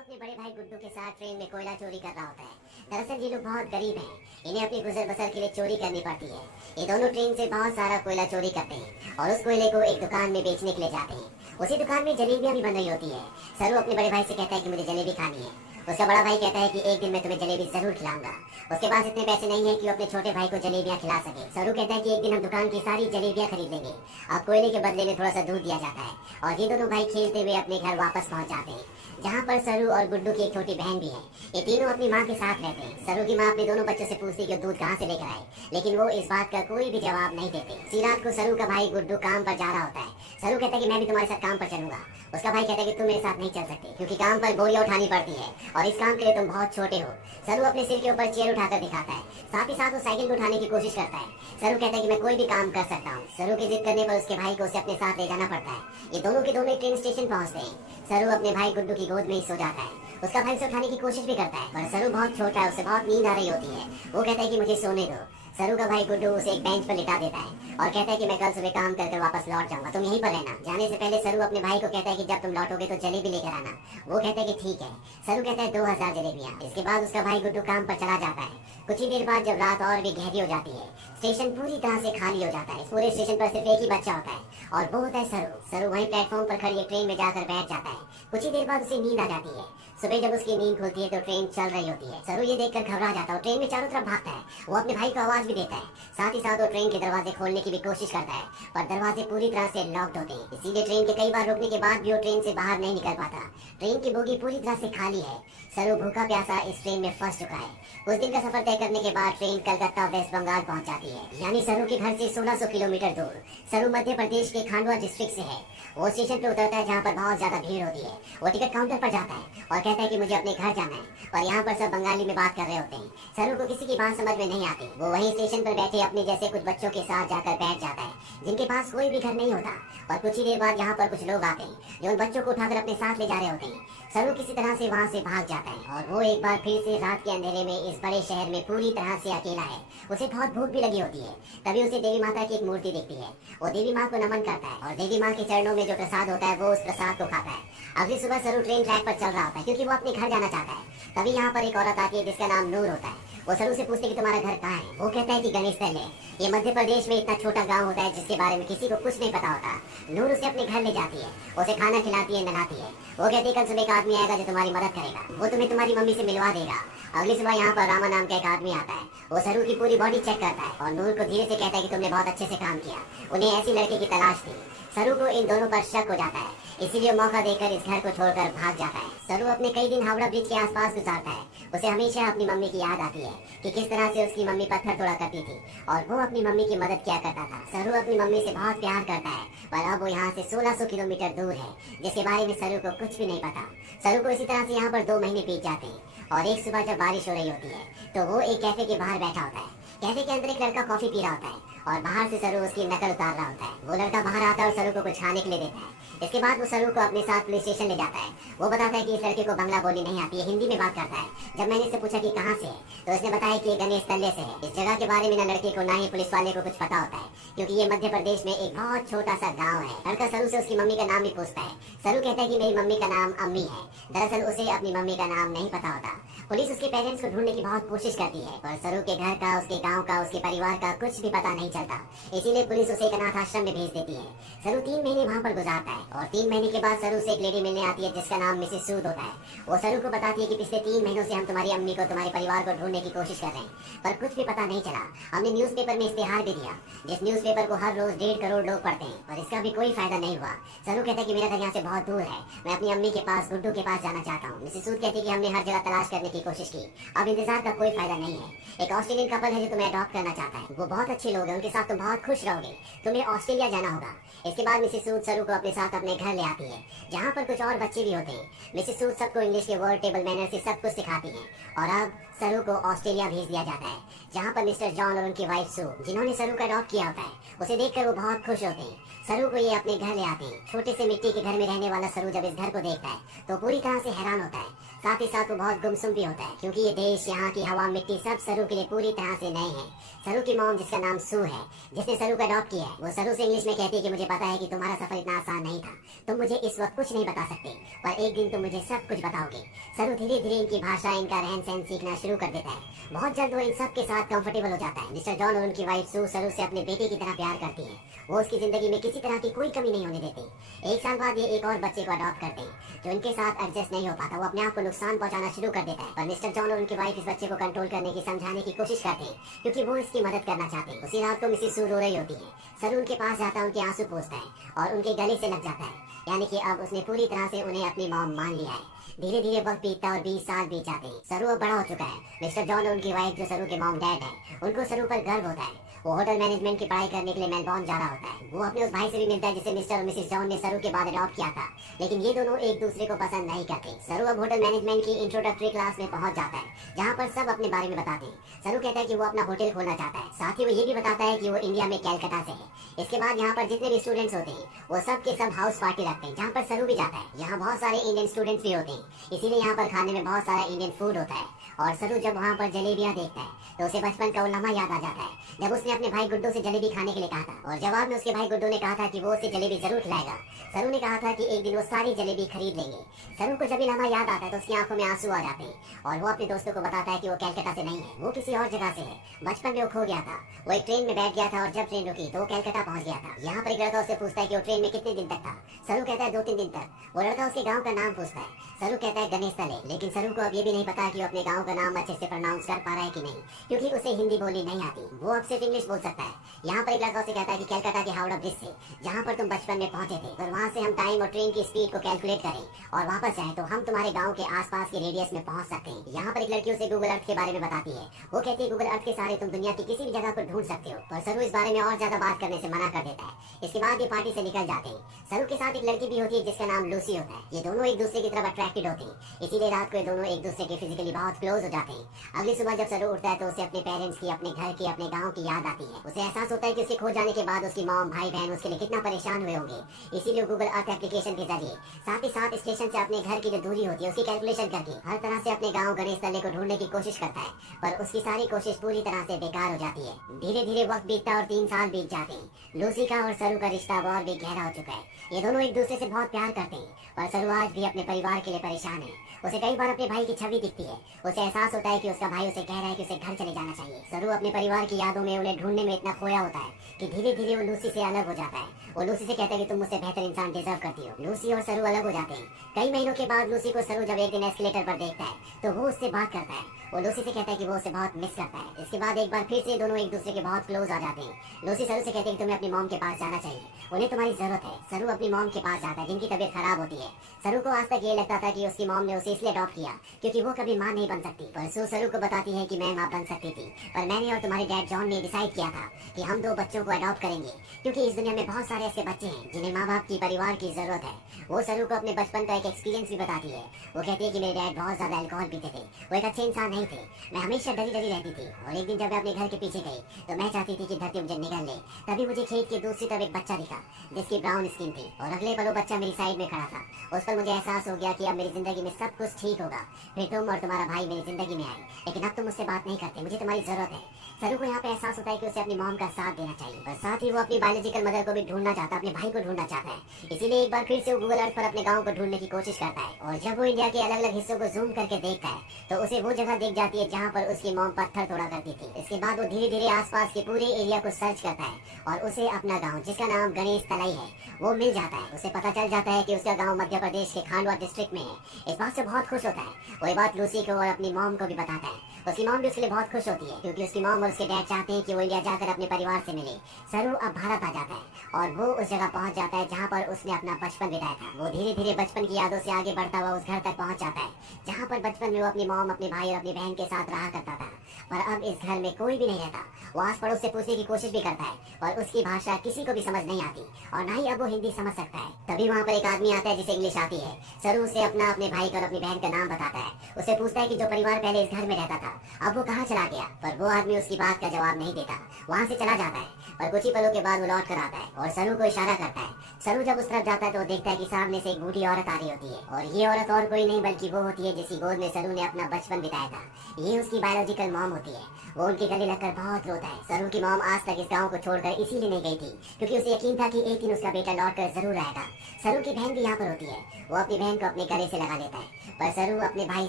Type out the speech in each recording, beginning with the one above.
अपने बड़े भाई गुड्डू के साथ ट्रेन में कोयला चोरी कर रहा होता है। दरअसल ये लोग बहुत गरीब हैं, इन्हें अपनी गुजर बसर के लिए चोरी करनी पड़ती है। ये दोनों ट्रेन से बहुत सारा कोयला चोरी करते हैं और उस कोयले को एक दुकान में बेचने के लिए जाते हैं। उसी दुकान में जलेबियां भी बन रही होती है। सरू अपने बड़े भाई से कहता है कि मुझे जलेबी खानी है। उसका बड़ा भाई कहता है कि एक दिन मैं तुम्हें जलेबी जरूर खिलाऊंगा। उसके पास इतने पैसे नहीं है कि वो अपने छोटे भाई को जलेबियां खिला सके। सरू कहता है कि एक दिन हम दुकान की सारी जलेबियां खरीद लेंगे। अब कोयले के बदले में थोड़ा सा दूध दिया जाता है और ये दोनों भाई खेलते हुए अपने घर वापस पहुंच जाते हैं, जहाँ पर सरू और गुड्डू की एक छोटी बहन भी है। ये तीनों अपनी माँ के साथ रहते हैं। सरू की माँ अपने दोनों बच्चों से पूछती कि दूध कहाँ से लेकर आए, लेकिन वो इस बात का कोई भी जवाब नहीं देते। इसी रात को सरू का भाई गुड्डू काम पर जा रहा होता है। सरू कहता है कि मैं भी तुम्हारे साथ काम पर चलूंगा। उसका भाई कहता है कि तुम मेरे साथ नहीं चल सकते क्योंकि काम पर बोरियां उठानी पड़ती है और इस काम के लिए तुम बहुत छोटे हो। सरू अपने सिर के ऊपर चेयर उठाकर दिखाता है, साथ ही साथ वो साइकिल भी उठाने की कोशिश करता है। सरू कहता है कि मैं कोई भी काम कर सकता हूँ। सरू की जिद करने पर उसके भाई को उसे अपने साथ ले जाना पड़ता है। ये दोनों के दोनों ट्रेन स्टेशन पहुँचते हैं। सरू अपने भाई गुड्डू की गोद में ही सो जाता है। उसका भाई उसे उठाने की कोशिश भी करता है पर सरू बहुत छोटा है, उसे बहुत नींद आ रही होती है। वो कहता है कि मुझे सोने दो। सरू का भाई गुड्डू उसे एक बेंच पर लिटा देता है और कहता है कि मैं कल सुबह काम करके वापस लौट जाऊंगा, तुम यहीं पर रहना। जाने से पहले सरू अपने भाई को कहता है कि जब तुम लौटोगे तो जलेबी लेकर आना। वो कहता है कि ठीक है। सरू कहता है 2000 जलेबियां। इसके बाद उसका भाई गुड्डू काम पर चला जाता है। कुछ ही देर बाद जब रात और भी गहरी हो जाती है, स्टेशन पूरी तरह से खाली हो जाता है। पूरे स्टेशन पर सिर्फ एक ही बच्चा होता है और वो होता है सरू। सरू वहीं प्लेटफॉर्म पर खड़ी एक ट्रेन में जाकर बैठ जाता है। कुछ ही देर बाद उसे नींद आ जाती है। सुबह जब उसकी नींद खुलती है तो ट्रेन चल रही होती है। सरू ये देखकर घबरा जाता है और ट्रेन में चारों तरफ भागता है। वो अपने भाई को आवाज भी देता है, साथ ही साथ वो ट्रेन के दरवाजे खोलने की भी कोशिश करता है पर दरवाजे पूरी तरह से लॉक्ड होते हैं। इसीलिए ट्रेन के कई बार रुकने के बाद भी वो ट्रेन से बाहर नहीं निकल पाता। ट्रेन की बोगी पूरी तरह से खाली है। सरू भूखा प्यासा इस ट्रेन में फंस चुका है। कुछ दिन का सफर तय करने के बाद ट्रेन कलकत्ता वेस्ट बंगाल पहुंच जाती है, यानी सरू के घर से 1600 किलोमीटर दूर। सरू मध्य प्रदेश के खांडवा डिस्ट्रिक्ट से है। वो स्टेशन पे उतरता है जहाँ पर बहुत ज्यादा भीड़ होती है। वो टिकट काउंटर पर जाता है और कहता है कि मुझे अपने घर जाना है और यहाँ पर सब बंगाली में बात कर रहे होते हैं। सरू को किसी की बात समझ में नहीं आती। वो वहीं स्टेशन पर बैठे अपने जैसे कुछ बच्चों के साथ जाकर बैठ जाता है जिनके पास कोई भी घर नहीं होता। और कुछ ही देर बाद यहाँ पर कुछ लोग आते हैं जो उन बच्चों को उठाकर अपने साथ ले जा रहे होते हैं। सरू किसी तरह से वहाँ से भाग जाता है और वो एक बार फिर से रात के अंधेरे में इस बड़े शहर में पूरी तरह से अकेला है। उसे बहुत भूख भी लगी होती है। तभी उसे देवी माता की एक मूर्ति दिखती है। वो देवी माँ को नमन करता है और देवी माँ के चरणों में जो प्रसाद होता है वो उस प्रसाद को खाता है। अगली सुबह सरू ट्रेन ट्रैक पर चल रहा होता है क्योंकि वो अपने घर जाना चाहता है। तभी यहाँ पर एक औरत आती है जिसका नाम नूर होता है। वो सरू से पूछते कि तुम्हारा घर कहाँ है। वो कहता है कि गणेश तल है। ये मध्य प्रदेश में इतना छोटा गांव होता है जिसके बारे में किसी को कुछ नहीं पता होता। नूर उसे अपने घर ले जाती है, उसे खाना खिलाती है, नहलाती है। वो कहती है कल सुबह एक आदमी आएगा जो तुम्हारी मदद करेगा, वो तुम्हें तुम्हारी मम्मी से मिलवा देगा। अगली सुबह यहाँ पर रामा नाम का एक आदमी आता है। वो सरू की पूरी बॉडी चेक करता है और नूर को धीरे से कहता है कि तुमने बहुत अच्छे से काम किया। उन्हें ऐसी लड़के की तलाश थी। सरू को इन दोनों पर शक हो जाता है, इसीलिए मौका देकर इस घर को छोड़कर भाग जाता है। सरू अपने कई दिन हावड़ा ब्रिज के आसपास गुजारता है। उसे हमेशा अपनी मम्मी की याद आती है कि किस तरह से उसकी मम्मी पत्थर तोड़ा करती थी और वो अपनी मम्मी की मदद किया करता था। सरू अपनी मम्मी से बहुत प्यार करता है पर अब वो यहाँ से 1600 किलोमीटर दूर है जिसके बारे में सरू को कुछ भी नहीं पता। सरू को इसी तरह से यहाँ पर 2 महीने बीत जाते हैं और एक सुबह जब बारिश हो रही होती है तो वो एक कैफे के बाहर बैठा होता है। कैफे के अंदर एक लड़का कॉफी पी रहा होता है और बाहर से सरू उसकी नकल उतार रहा होता है। वो लड़का बाहर आता है और सरू को कुछ खाने के लिए देता है। इसके बाद वो सरू को अपने साथ पुलिस स्टेशन ले जाता है। वो बताता है कि इस लड़के को बंगला बोली नहीं आती है, हिंदी में बात करता है। जब मैंने इससे पूछा कि कहाँ से है तो उसने बताया कि गणेश तल्ले से है। इस जगह के बारे में ना लड़के को ना ही पुलिस वाले को कुछ पता होता है क्योंकि ये मध्य प्रदेश में एक बहुत छोटा सा गाँव है। लड़का सरू से उसकी मम्मी का नाम भी पूछता है। सरू कहता है कि मेरी मम्मी का नाम अम्मी है। दरअसल उसे अपनी मम्मी का नाम नहीं पता होता। पुलिस उसके पेरेंट्स को ढूंढने की बहुत कोशिश करती है पर सरू के घर का, उसके गांव का, उसके परिवार का कुछ भी पता नहीं चलता। इसीलिए पुलिस उसे एक अनाथ आश्रम में भेज देती है। सरू 3 महीने वहाँ पर गुजारता है और 3 महीने के बाद सरू से एक लेडी मिलने आती है जिसका नाम मिसेस सूद होता है। वो सरू को बताती है कि पिछले 3 महीनों से हम तुम्हारी अम्मी को, तुम्हारे परिवार को ढूंढने की कोशिश कर रहे हैं पर कुछ भी पता नहीं चला। हमने न्यूज़पेपर में इश्तेहार भी दिया जिस न्यूज़पेपर को हर रोज 1.5 करोड़ लोग पढ़ते हैं पर इसका भी कोई फायदा नहीं हुआ। सरू कहता है कि मेरा घर यहाँ से बहुत दूर है, मैं अपनी अम्मी के पास, गुड्डू के पास जाना चाहता हूँ। मिसेस सूद कहती है कि हमने हर जगह तलाश करने की कोशिश की, अब इंतजार का कोई फायदा नहीं है। एक ऑस्ट्रेलियन कपल है जो तुम्हें अडॉप्ट करना चाहता है। वो बहुत अच्छे लोग हैं, उनके साथ तुम बहुत खुश रहोगे। तुम्हें ऑस्ट्रेलिया जाना होगा। इसके बाद मिसेस सूद सरू को अपने साथ अपने घर ले आती है जहाँ पर कुछ और बच्चे भी होते हैं। मिसेस सूद सबको इंग्लिश के वर्ड, टेबल मैनर से सब कुछ सिखाती हैं और अब सरू को ऑस्ट्रेलिया भेज दिया जाता है जहाँ पर मिस्टर जॉन और उनकी वाइफ सू, जिन्होंने सरू का अडॉप्ट किया होता है, उसे देखकर वो बहुत खुश होते हैं। सरू को ये अपने घर ले आते हैं। छोटे से मिट्टी के घर में रहने वाला सरू जब इस घर को देखता है तो पूरी तरह से हैरान होता है। साथ ही साथ वो बहुत गुमसुम भी होता है, क्योंकि ये देश, यहाँ की हवा, मिट्टी सब सरू के लिए पूरी तरह से नए हैं। सरू की मॉम, जिसका नाम सू है, जिसने सरू को अडॉप्ट किया है, वो सरू से इंग्लिश में कहती है कि मुझे पता है कि तुम्हारा सफर इतना आसान नहीं था, तुम मुझे इस वक्त कुछ नहीं बता सकते, पर एक दिन तुम मुझे सब कुछ बताओगे। सरू धीरे धीरे इनकी भाषा, इनका रहन सहन सीखना शुरू कर देता है। बहुत जल्द वो इन सब के साथ कंफर्टेबल हो जाता है। मिस्टर जॉन और उनकी वाइफ सू सरू से अपने बेटे की तरह प्यार करती है। वो उसकी जिंदगी में किसी तरह की कोई कमी नहीं होने देते। एक साल बाद ये एक और बच्चे को अडॉप्ट करते हैं, जो इनके साथ एडजस्ट नहीं हो पाता। वो अपने आप को नुकसान पहुंचाना शुरू कर देता है, पर मिस्टर जॉन और उनकी वाइफ इस बच्चे को कंट्रोल करने की, समझाने की कोशिश करते हैं, क्योंकि वो इसकी मदद करना चाहते हैं। उसी रात को मिसेस सू रो रही होती है। सरू उनके पास जाता है, उनके आंसू पोंछता है और उनके गले से लग जाता है, यानी कि अब उसने पूरी तरह से उन्हें अपनी मॉम मान लिया है। धीरे धीरे वक्त बीतता है और 20 साल बीत जाते हैं। सरू अब बड़ा हो चुका है। मिस्टर जॉन और उनकी वाइफ, जो सरू के मॉम डैड है, उनको सरू पर गर्व होता है। वो होटल मैनेजमेंट की पढ़ाई करने के लिए मेलबॉर्न जा रहा होता है। वो अपने उस भाई से भी मिलता है जिसे मिस्टर और मिसेस जॉन ने सरू के बाद अडॉप्ट किया था, लेकिन ये दोनों एक दूसरे को पसंद नहीं करते। सरू अब होटल मैनेजमेंट की इंट्रोडक्टरी क्लास में पहुंच जाता है, जहाँ पर सब अपने बारे में बताते हैं। सरू कहता है कि वो अपना होटल खोलना चाहता है, साथ ही वो ये भी बताता है कि वो इंडिया में कैलकाटा से है। इसके बाद यहाँ पर जितने भी स्टूडेंट्स होते हैं, वो सब के सब हाउस पार्टी रखते हैं, जहाँ पर सरू भी जाता है। यहाँ बहुत सारे इंडियन स्टूडेंट्स भी होते हैं, इसीलिए यहाँ पर खाने में बहुत सारा इंडियन फूड होता है। और सरू जब वहाँ पर जलेबियाँ देखता है, तो उसे बचपन का वो लम्हा याद आ जाता है, जब उसने अपने भाई गुड्डू से जलेबी खाने के लिए कहा था, और जवाब में उसके भाई गुड्डू ने कहा था कि वो उसे जलेबी जरूर खिलाएगा। सरू ने कहा था कि एक दिन वो सारी जलेबी खरीद लेंगे। सरू को जब ये लम्हा याद आता है, तो उसकी आंखों में आंसू आ जाते हैं, और वो अपने दोस्तों को बताता है कि वो कैलकाटा से नहीं है, वो किसी और जगह से है। बचपन में वो खो गया था, वो एक ट्रेन में बैठ गया था, और जब ट्रेन रुकी तो वो कैलकाटा पहुंच गया था। यहाँ पर एक लड़का उससे पूछता है कि वो ट्रेन में कितने दिन तक था। सरू कहता है 2-3 दिन तक। वो लड़का उसके गाँव का नाम पूछता है। सरू कहता है गणेश तले, लेकिन सरू को अब ये भी नहीं पता कि वो अपने गाँव का नाम अच्छे से प्रोनाउंस कर पा रहा है कि नहीं, क्योंकि उसे हिंदी बोलनी नहीं आती। वो अब सिर्फ इंग्लिश बोल सकता है। यहाँ पर एक लड़का उसे कहता है कि कैलकाटा के हावड़ा ब्रिज से, जहाँ पर तुम बचपन में पहुंचे थे, और वहाँ से हम टाइम और ट्रेन की स्पीड को कैलकुलेट करें और वापस जाएं, तो हम तुम्हारे गाँव के आसपास के रेडियस में पहुंच सकते हैं। यहाँ पर एक लड़की उसे गूगल अर्थ के बारे में बताती है। वो कहती है गूगल अर्थ के सहारे तुम दुनिया की किसी भी जगह पर ढूंढ सकते हो, पर सरू इस बारे में और ज्यादा बात करने से मना कर देता है। इसके बाद ये पार्टी से निकल जाते हैं। सरू के साथ एक लड़की भी होती है जिसका नाम लूसी होता है। ये दोनों एक दूसरे की तरफ अट्रैक्टेड होते हैं, इसीलिए रात को ये दोनों एक दूसरे के फिजिकली बहुत क्लोज हो जाते हैं। अगली सुबह जब सरू उठता है, तो उसे अपने पेरेंट्स की, अपने घर की, अपने गाँव की याद आती है। उसे एहसास होता है कि उसके खो जाने के बाद उसकी मॉम, भाई बहन उसके लिए कितना परेशान हुए होंगे। इसीलिए गूगल अर्थ एप्लीकेशन के जरिए, साथ ही साथ स्टेशन से अपने घर की जो दूरी होती है उसकी कैलकुलेशन करके, हर तरह से अपने गाँव गणेश तले को ढूंढने की कोशिश करता है, पर उसकी सारी कोशिश पूरी तरह से बेकार हो जाती है। धीरे धीरे वक्त बीतता और 3 साल बीत जाते हैं। लूसी का और सरू का रिश्ता अब और भी गहरा हो चुका है। ये दोनों एक दूसरे से बहुत प्यार करते हैं, पर सरू आज भी अपने परिवार के लिए परेशान है। उसे कई बार अपने भाई की छवि दिखती है। उसे एहसास होता है कि उसका भाई उसे कह रहा है कि उसे घर चले जाना चाहिए। सरू अपने परिवार की यादों में, उन्हें ढूंढने में इतना खोया होता है कि धीरे धीरे वो लूसी से अलग हो जाता है। वो लूसी से कहता है कि तुम मुझसे बेहतर इंसान डिजर्व करती हो। लूसी और सरू अलग हो जाते हैं। कई महीनों के बाद लूसी को सरू जब एक दिन एस्केलेटर पर देखता है, तो वो उससे बात करता है। वो लूसी से कहता है कि वो उसे बहुत मिस करता है। इसके बाद एक बार फिर से दोनों एक दूसरे के बहुत क्लोज आ जाते हैं। लूसी सरू से कहती है कि तुम्हें अपनी मॉम के पास जाना चाहिए, उन्हें तुम्हारी जरूरत है। सरू अपनी मॉम के पास जाता है, जिनकी तबीयत खराब होती है। सरू को आज तक ये लगता था कि उसकी मॉम ने उसे इसलिए अडॉप्ट किया क्योंकि वो कभी माँ नहीं बन सकती, पर सरू को बताती है कि मैं माँ बन सकती थी, पर मैंने और तुम्हारे डैड जॉन ने डिसाइड किया था कि हम 2 बच्चों को अडॉप्ट करेंगे, क्योंकि इस दुनिया में बहुत सारे ऐसे बच्चे हैं जिन्हें माँ बाप की, परिवार की जरूरत है। वो सरू को अपने बचपन का एक एक्सपीरियंस भी बताती है। वो कहती है कि मेरे डैड बहुत ज्यादा अल्कोहल पीते थे, वो एक अच्छे इंसान नहीं थे, मैं हमेशा डरी डरी रहती थी, और एक दिन जब मैं अपने घर के पीछे गई तो मैं चाहती थी कि धरती मुझे निगल ले। तभी मुझे खेत की दूसरी तरफ एक बच्चा दिखा जिसकी ब्राउन स्किन थी, और अगले पल वो बच्चा मेरी साइड में खड़ा था। उस पर मुझे एहसास हो गया कि अब मेरी जिंदगी में सब कुछ ठीक होगा, फिर तुम और तुम्हारा भाई मेरी जिंदगी में आए, लेकिन अब तुम मुझसे बात नहीं करते, मुझे तुम्हारी जरूरत है। सरू को यहाँ पे एहसास होता है कि उसे अपनी मॉम का साथ देना चाहिए, और साथ ही वो अपनी बायोलॉजिकल मदर को भी ढूंढना चाहता है, अपने भाई को ढूंढना चाहता है। इसीलिए एक बार फिर से वो गूगल अर्थ पर अपने गाँव को ढूंढने की कोशिश करता है, और जब वो इंडिया के अलग अलग हिस्सों को जूम करके देखता है, तो उसे वो जगह दिख जाती है जहाँ पर उसकी मॉम पत्थर तोड़ा करती थी। इसके बाद वो धीरे धीरे आसपास के पूरे एरिया को सर्च करता है, और उसे अपना गाँव, जिसका नाम गणेश तलाई है, वो मिल जाता है। उसे पता चल जाता है कि उसका गाँव मध्य प्रदेश के खांडवा डिस्ट्रिक्ट में है। इस बात से बहुत खुश होता है। वो ये बात लूसी को और अपनी मॉम को भी बताता है। उसकी मॉम भी उसके लिए बहुत खुश होती है, क्योंकि उसकी मॉम और उसके डैड चाहते हैं कि वो इंडिया जाकर अपने परिवार से मिले। सरू अब भारत आ जाता है, और वो उस जगह पहुंच जाता है जहां पर उसने अपना बचपन बिताया था। वो धीरे धीरे बचपन की यादों से आगे बढ़ता हुआ उस घर तक पहुंच जाता है, जहां पर बचपन में वो अपनी मॉम, अपने भाई और अपनी बहन के साथ रहा करता था। पर अब इस घर में कोई भी नहीं रहता। वो आस पड़ोस से पूछने की कोशिश भी करता है, और उसकी भाषा किसी को भी समझ नहीं आती, और ना ही अब वो हिंदी समझ सकता है। तभी वहाँ पर एक आदमी आता है जिसे इंग्लिश आती है। सरू उससे अपने भाई का और अपनी बहन का नाम बताता है। उसे पूछता है कि जो परिवार पहले इस घर में रहता था अब वो कहाँ चला गया, पर वो आदमी उसकी बात का जवाब नहीं देता, वहाँ से चला जाता है। पर कुछ ही पलों के बाद वो लौट कर आता है और सरू को इशारा करता है। सरू जब उस तरफ जाता है तो वो देखता है कि सामने से एक बूढ़ी औरत आ रही होती है, और ये औरत और कोई नहीं बल्कि वो होती है जिसकी गोद में सरू ने अपना बचपन बिताया था। ये उसकी बायोलॉजिकल मॉम होती है। वो उनके गले लगकर बहुत रोता है। सरू की मॉम आज तक इस गाँव को छोड़कर इसीलिए नहीं गई थी क्योंकि उसे यकीन था कि एक दिन उसका बेटा लौट कर जरूर आएगा। सरू की बहन भी यहाँ पर होती है। वो अपनी बहन को अपने गले से लगा लेता है, पर सरू अपने भाई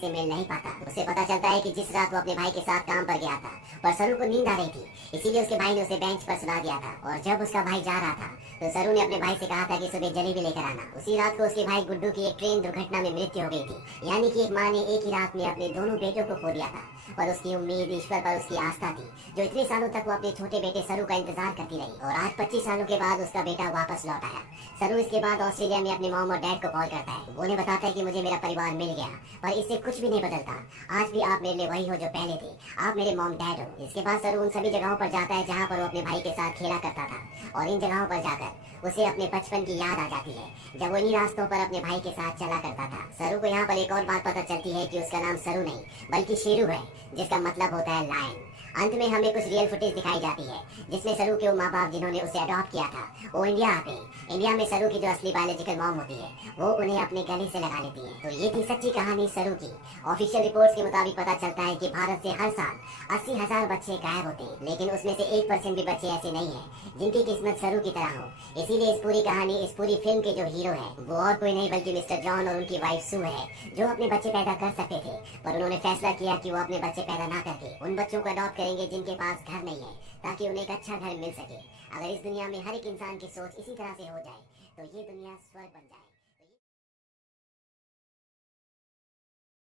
से मिल नहीं पाता। उसे पता चलता है कि जिस रात वो अपने भाई के साथ काम पर गया था, पर सरू को नींद आ रही थी, इसीलिए उसके भाई ने उसे बेंच पर सुला दिया था। और जब उसका भाई जा रहा था तो सरू ने अपने भाई से कहा था कि सुबह जलेबी लेकर आना। उसी रात को उसके भाई गुड्डू की एक ट्रेन दुर्घटना में मृत्यु हो गई थी। यानी कि एक माँ ने एक ही रात में अपने दोनों बेटों को खो दिया था। पर उसकी उम्मीद, ईश्वर पर उसकी आस्था थी, जो इतने सालों तक वो अपने छोटे बेटे सरू का इंतजार करती रही। और आज 25 सालों के बाद उसका बेटा वापस लौट आया। सरू इसके बाद ऑस्ट्रेलिया में अपने मॉम और डैड को कॉल करता है। वो उन्हें बताता है कि मुझे मेरा परिवार मिल गया, पर इससे कुछ भी नहीं बदलता। आज भी आप मेरे लिए वही हो जो पहले थे। आप मेरे मॉम डैड हो। इसके बाद सरू उन सभी जगहों पर जाता है जहाँ पर वो अपने भाई के साथ खेला करता था, और इन जगहों पर जाकर उसे अपने बचपन की याद आ जाती है जब वो इन्हीं रास्तों पर अपने भाई के साथ चला करता था। सरू को यहाँ पर एक और बात पता चलती है कि उसका नाम सरू नहीं बल्कि शेरू है, जिसका मतलब होता है लायन। अंत में हमें कुछ रियल फुटेज दिखाई जाती है जिसमें सरू के माँ बाप जिन्होंने उसे अडॉप्ट किया था वो इंडिया आते हैं। इंडिया में सरू की जो असली बायोलॉजिकल मॉम होती है वो उन्हें अपने गले से लगा लेती है। तो ये थी सच्ची कहानी सरू की। ऑफिशियल रिपोर्ट्स के मुताबिक पता चलता है कि भारत से हर साल 80,000 बच्चे गायब होते हैं, लेकिन उसमें से 1% भी बच्चे ऐसे नहीं है जिनकी किस्मत सरू की तरह हो। इसीलिए इस पूरी कहानी, इस पूरी फिल्म के जो हीरो है वो और कोई नहीं बल्कि मिस्टर जॉन और उनकी वाइफ सू है, जो अपने बच्चे पैदा कर सकते थे, पर उन्होंने फैसला किया कि वो अपने बच्चे पैदा ना करके उन बच्चों को अडॉप्ट करेंगे जिनके पास घर नहीं है, ताकि उन्हें एक अच्छा घर मिल सके। अगर इस दुनिया में हर एक इंसान की सोच इसी तरह से हो जाए तो ये दुनिया स्वर्ग बन जाए।